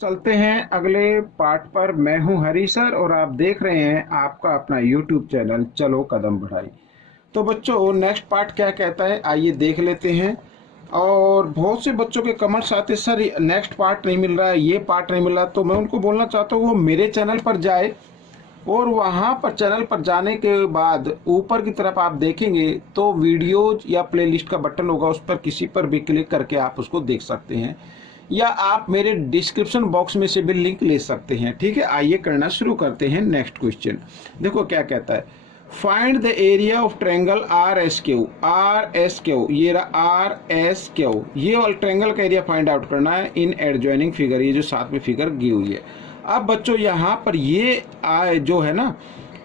चलते हैं अगले पार्ट पर। मैं हूं हरी सर और आप देख रहे हैं आपका अपना यूट्यूब चैनल चलो कदम बढ़ाई। तो बच्चों, नेक्स्ट पार्ट क्या कहता है आइए देख लेते हैं। और बहुत से बच्चों के कमेंट्स आते हैं, सर नेक्स्ट पार्ट नहीं मिल रहा है, ये पार्ट नहीं मिल रहा। तो मैं उनको बोलना चाहता हूँ वो मेरे चैनल पर जाए और वहाँ पर चैनल पर जाने के बाद ऊपर की तरफ आप देखेंगे तो वीडियोज या प्लेलिस्ट का बटन होगा, उस पर किसी पर भी क्लिक करके आप उसको देख सकते हैं, या आप मेरे डिस्क्रिप्शन बॉक्स में से भी लिंक ले सकते हैं। ठीक है, आइए करना शुरू करते हैं। नेक्स्ट क्वेश्चन देखो क्या कहता है। Find the area of triangle R S Q. R S Q, ये रहा आर एस क्यू, ये वाला ट्रायंगल का एरिया फाइंड आउट करना है इन एडजॉइनिंग फिगर, ये जो साथ में फिगर दी हुई है। अब बच्चों यहाँ पर ये जो है ना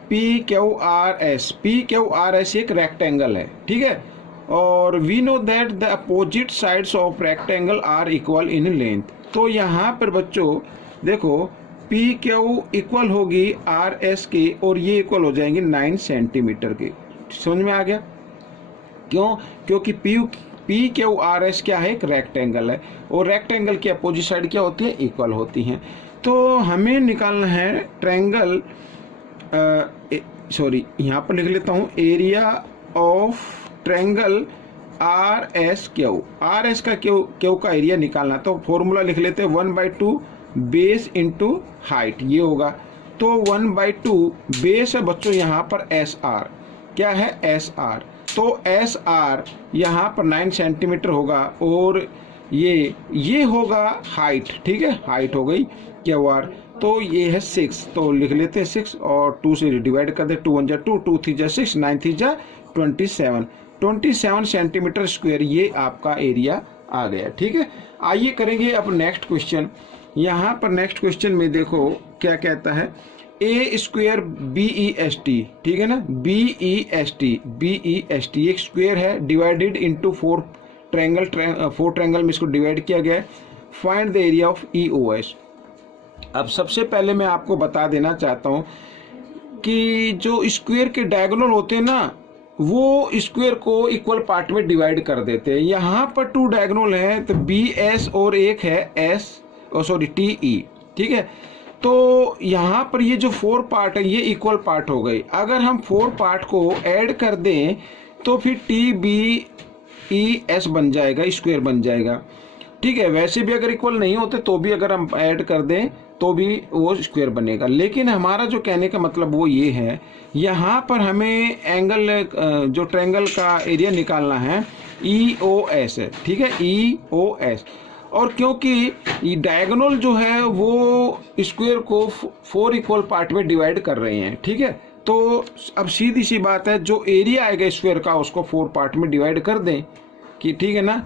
P Q R S, P Q R S एक रेक्टेंगल है, ठीक है। और we know that the opposite sides of rectangle are equal in length. तो यहाँ पर बच्चों देखो पी क्यू इक्वल होगी आर एस के और ये इक्वल हो जाएंगे 9 सेंटीमीटर के। समझ में आ गया क्यों? क्योंकि पी क्यू आर एस क्या है, एक रेक्टेंगल है और रेक्टेंगल की अपोजिट साइड क्या होती है, इक्वल होती हैं। तो हमें निकालना है ट्रायंगल, सॉरी यहाँ पर लिख लेता हूँ, area of triangle R S Q. R S का क्यू का एरिया निकालना, तो फॉर्मूला लिख लेते हैं 1/2 बेस इंटू हाइट, ये होगा। तो 1/2 बेस है बच्चों यहाँ पर एस आर, क्या है एस आर। तो एस आर यहाँ पर 9 सेंटीमीटर होगा और ये होगा हाइट, ठीक है, हाइट हो गई क्यू आर। तो ये है 6, तो लिख लेते हैं 6 और 2 से डिवाइड कर दे, 2 1 जा 2, 2 3 जा 6, 9 3 जा 27 सेंटीमीटर स्क्वायर, ये आपका एरिया आ गया। ठीक है, आइए करेंगे अब नेक्स्ट क्वेश्चन। यहाँ पर नेक्स्ट क्वेश्चन में देखो क्या कहता है, A square B E S T, ठीक है ना, बी ई एस टी एक स्क्वेयर है डिवाइडेड इंटू 4 ट्रायंगल में इसको डिवाइड किया गया है। Find the area of E O S. अब सबसे पहले मैं आपको बता देना चाहता हूँ कि जो स्क्वायर के डायगोनल होते हैं ना, वो स्क्वायर को इक्वल पार्ट में डिवाइड कर देते हैं। यहाँ पर 2 डायगोनल है, तो बी एस और एक है एस, सॉरी टी ई, ठीक है। तो यहाँ पर ये जो 4 पार्ट है ये इक्वल पार्ट हो गई। अगर हम 4 पार्ट को ऐड कर दें तो फिर टी बी ई एस बन जाएगा, स्क्वायर बन जाएगा, ठीक है। वैसे भी अगर इक्वल नहीं होते तो भी अगर हम ऐड कर दें तो भी वो स्क्वायर बनेगा। लेकिन हमारा जो कहने का मतलब वो ये है, यहाँ पर हमें एंगल जो ट्रायंगल का एरिया निकालना है ई ओ एस है, ठीक है, ई ओ एस। और क्योंकि डायगोनल जो है वो स्क्वायर को 4 इक्वल पार्ट में डिवाइड कर रहे हैं, ठीक है। तो अब सीधी सी बात है, जो एरिया आएगा स्क्वायर का उसको 4 पार्ट में डिवाइड कर दें कि, ठीक है ना।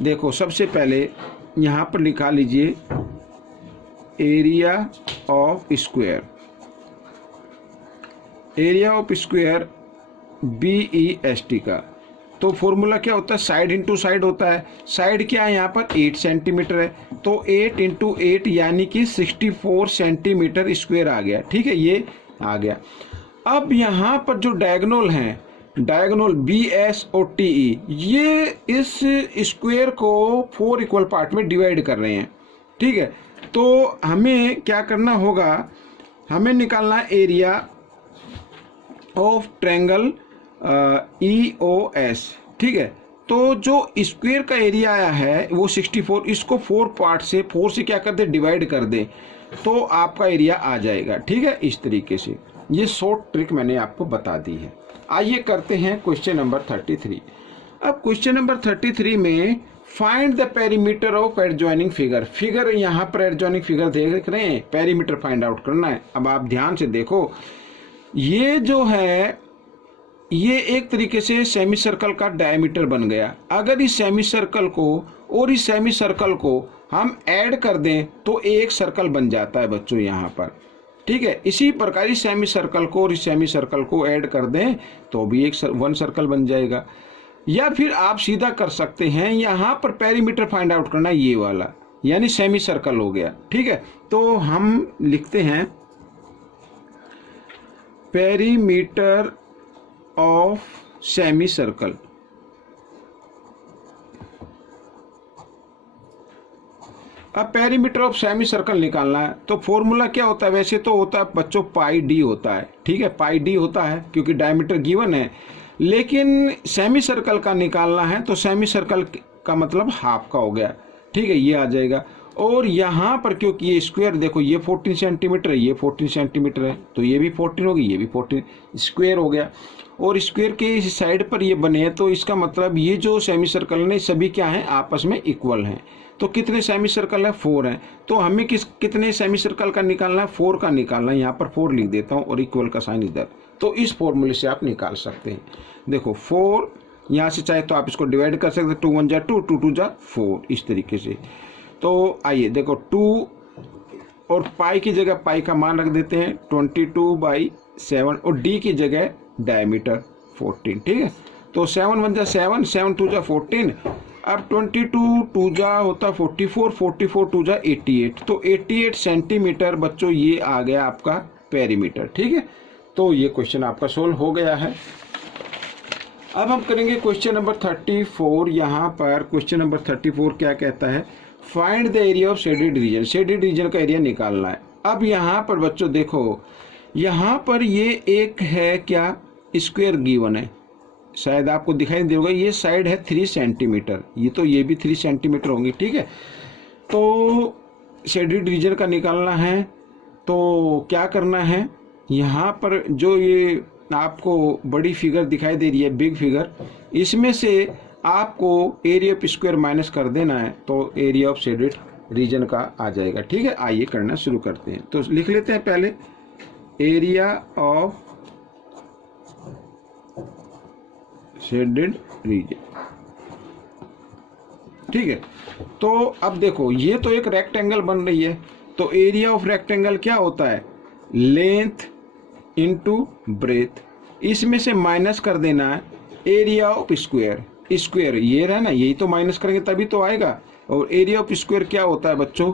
देखो सबसे पहले यहाँ पर लिखा लीजिए area of square, area of square B E S T का। तो फॉर्मूला क्या होता है, साइड इंटू साइड होता है। साइड क्या है यहाँ पर 8 सेंटीमीटर है, तो 8 इंटू 8 यानी कि 64 सेंटीमीटर स्क्वायर आ गया, ठीक है, ये आ गया। अब यहाँ पर जो डायगोनल हैं, डायगोनल बी एस और टी ई, ये इस स्क्वायर को 4 इक्वल पार्ट में डिवाइड कर रहे हैं, ठीक है। तो हमें क्या करना होगा, हमें निकालना area of triangle E O S, ठीक है। तो जो स्क्वायर का एरिया आया है वो 64, इसको 4 पार्ट से 4 से क्या कर दे, डिवाइड कर दे, तो आपका एरिया आ जाएगा, ठीक है। इस तरीके से ये शॉर्ट ट्रिक मैंने आपको बता दी है। आइए करते हैं क्वेश्चन नंबर 33। अब क्वेश्चन नंबर 33 में find the perimeter of adjoining figure. Figure यहाँ पर एडजॉइनिंग फिगर देख रहे हैं, पेरीमीटर फाइंड आउट करना है। अब आप ध्यान से देखो, ये जो है ये एक तरीके से सेमी सर्कल का डायमीटर बन गया। अगर इस सेमी सर्कल को और इस सेमी सर्कल को हम ऐड कर दें तो एक सर्कल बन जाता है बच्चों यहाँ पर, ठीक है। इसी प्रकार इस सेमी सर्कल को और इस सेमी सर्कल को ऐड कर दें तो भी एक 1 सर्कल बन जाएगा। या फिर आप सीधा कर सकते हैं, यहाँ पर पेरीमीटर फाइंड आउट करना, ये वाला यानी सेमी सर्कल हो गया, ठीक है। तो हम लिखते हैं पेरीमीटर ऑफ सेमी सर्कल, अब पेरीमीटर ऑफ सेमी सर्कल निकालना है, तो फॉर्मूला क्या होता है? वैसे तो होता है बच्चों पाई डी होता है, ठीक है, पाई डी होता है क्योंकि डायमीटर गिवन है। लेकिन सेमी सर्कल का निकालना है तो सेमी सर्कल का मतलब हाफ का हो गया, ठीक है, ये आ जाएगा। और यहाँ पर क्योंकि ये स्क्वायर देखो, ये 14 सेंटीमीटर है, ये 14 सेंटीमीटर है, तो ये भी 14 होगी, ये भी 14 स्क्वायर हो गया। और स्क्वायर के इस साइड पर ये बने हैं, तो इसका मतलब ये जो सेमी सर्कल ने सभी क्या हैं? आपस में इक्वल हैं। तो कितने सेमी सर्कल है? 4 हैं। तो हमें कितने सेमी सर्कल का निकालना है? 4 का निकालना है। यहाँ पर 4 लिख देता हूँ और इक्वल का साइन इधर। तो इस फॉर्मूले से आप निकाल सकते हैं। देखो 4 यहाँ से चाहे तो आप इसको डिवाइड कर सकते हैं, 2 1 जा 2, 2 2 जा 4, इस तरीके से। तो आइए देखो 2 और पाई की जगह पाई का मान रख देते हैं 22/7 और डी की जगह डायमीटर 14, ठीक है। तो 7 1 जा 7, 7 2 जा 14। अब 22 2 जा होता 44, 44 2 जा 88। तो 88 सेंटीमीटर बच्चों ये आ गया आपका पेरीमीटर, ठीक है। तो ये क्वेश्चन आपका सोल्व हो गया है। अब हम करेंगे क्वेश्चन नंबर 34। यहाँ पर क्वेश्चन नंबर 34 क्या कहता है? Find the area of shaded region. Shaded region का एरिया निकालना है। अब यहाँ पर बच्चों देखो, यहाँ पर ये एक है क्या? स्क्वायर गिवन है, शायद आपको दिखाई दे होगा। ये साइड है 3 सेंटीमीटर, ये भी 3 सेंटीमीटर होंगी, ठीक है। तो शेडेड रीजन का निकालना है, तो क्या करना है? यहाँ पर जो ये आपको बड़ी फिगर दिखाई दे रही है, बिग फिगर, इसमें से आपको एरिया ऑफ स्क्वायर माइनस कर देना है, तो एरिया ऑफ शेडेड रीजन का आ जाएगा, ठीक है। आइए करना शुरू करते हैं। तो लिख लेते हैं पहले एरिया ऑफ शेडेड रीजन, ठीक है। तो अब देखो ये तो एक रेक्टेंगल बन रही है, तो एरिया ऑफ रेक्टेंगल क्या होता है? Length into breadth. इसमें से माइनस कर देना है एरिया ऑफ स्क्वायर। स्क्वायर ये रहा ना, यही तो माइनस करेंगे तभी तो आएगा। और एरिया ऑफ स्क्वायर क्या होता है बच्चों?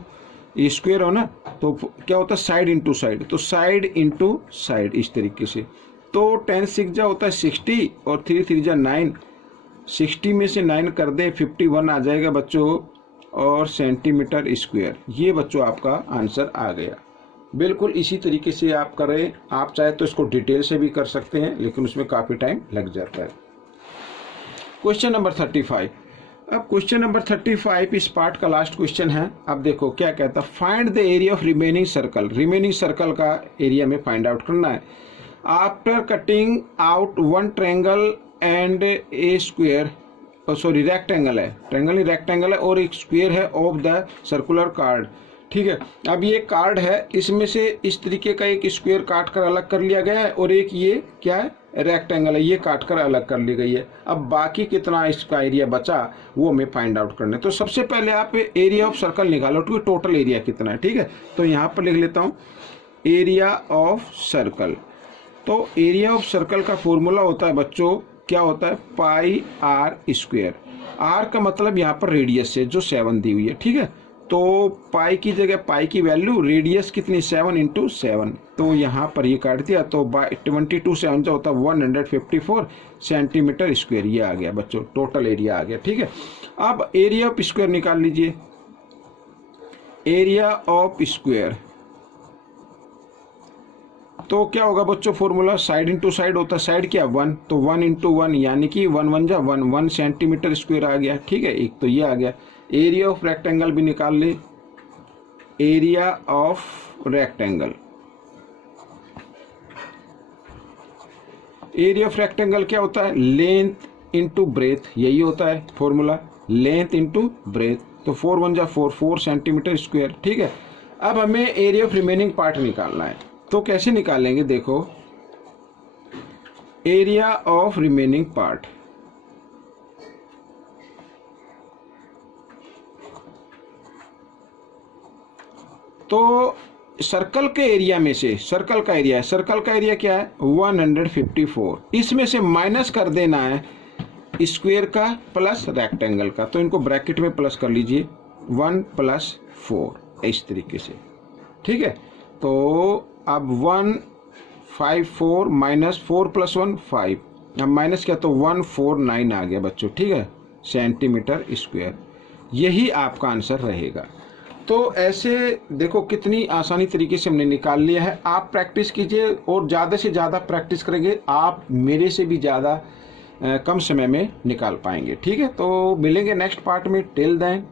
ये स्क्वायर हो ना, तो क्या होता है? Side into side. तो साइड इनटू साइड, इस तरीके से। तो 10 6 जा होता है 60 और 3 3 जा 9। 60 में से 9 कर दे 51 आ जाएगा बच्चों, और सेंटीमीटर स्क्वायर। ये बच्चों आपका आंसर आ गया। बिल्कुल इसी तरीके से आप करें। आप चाहे तो इसको डिटेल से भी कर सकते हैं, लेकिन उसमें काफ़ी टाइम लग जाता है। Question number 35। अब क्वेश्चन नंबर 35 इस पार्ट का लास्ट क्वेश्चन है। अब देखो क्या कहता है? Find the area of remaining circle. Remaining circle का एरिया में फाइंड आउट करना है। After cutting out one triangle and A square, sorry rectangle है, ट्रायंगल नहीं रेक्टेंगल है, और एक स्क्वायर है ऑफ द सर्कुलर कार्ड, ठीक है। अब ये कार्ड है, इसमें से इस तरीके का एक स्क्वायर काट कर अलग कर लिया गया है, और एक ये क्या है? रेक्टेंगल है, ये काट कर अलग कर ली गई है। अब बाकी कितना इसका एरिया बचा वो हमें फाइंड आउट करना है। तो सबसे पहले आप एरिया ऑफ सर्कल निकालो, तो टोटल एरिया कितना है, ठीक है। तो यहाँ पर लिख लेता हूँ एरिया ऑफ सर्कल। तो एरिया ऑफ सर्कल का फॉर्मूला होता है बच्चों, क्या होता है? पाई आर स्क्वायर। आर का मतलब यहाँ पर रेडियस है जो 7 दी हुई है, ठीक है। तो पाई की जगह पाई की वैल्यू, रेडियस कितनी? 7 × 7। तो यहाँ पर ये काट दिया, तो 22 7 जो होता है 154 सेंटीमीटर स्क्वायर। ये आ गया बच्चों, टोटल एरिया आ गया, ठीक है। अब एरिया ऑफ स्क्वायर निकाल लीजिए। एरिया ऑफ स्क्वायर तो क्या होगा बच्चों? फॉर्मूला साइड इनटू साइड होता है। साइड क्या? 1, तो 1 × 1 यानी कि 1 1 जा 1, 1 सेंटीमीटर स्क्वायर आ गया, ठीक है। एक तो ये आ गया। एरिया ऑफ रेक्टेंगल भी निकाल ले। Area of rectangle, area of rectangle क्या होता है? लेंथ इनटू ब्रेथ, यही होता है फॉर्मूला, लेंथ इनटू ब्रेथ। तो 4 1 जा 4, 4 सेंटीमीटर स्क्वायर, ठीक है। अब हमें एरिया ऑफ रिमेनिंग पार्ट निकालना है। तो कैसे निकालेंगे? देखो एरिया ऑफ रिमेनिंग पार्ट, तो सर्कल के एरिया में से, सर्कल का एरिया है, सर्कल का एरिया क्या है? 154। इसमें से माइनस कर देना है स्क्वायर का प्लस रेक्टेंगल का। तो इनको ब्रैकेट में प्लस कर लीजिए, 1 + 4, इस तरीके से, ठीक है। तो अब 154 - 4 + 1 5, अब माइनस क्या? तो 149 आ गया बच्चों, ठीक है, सेंटीमीटर स्क्वायर। यही आपका आंसर रहेगा। तो ऐसे देखो कितनी आसानी तरीके से हमने निकाल लिया है। आप प्रैक्टिस कीजिए और ज़्यादा से ज़्यादा प्रैक्टिस करेंगे, आप मेरे से भी ज़्यादा कम समय में निकाल पाएंगे। ठीक है, तो मिलेंगे नेक्स्ट पार्ट में। Till then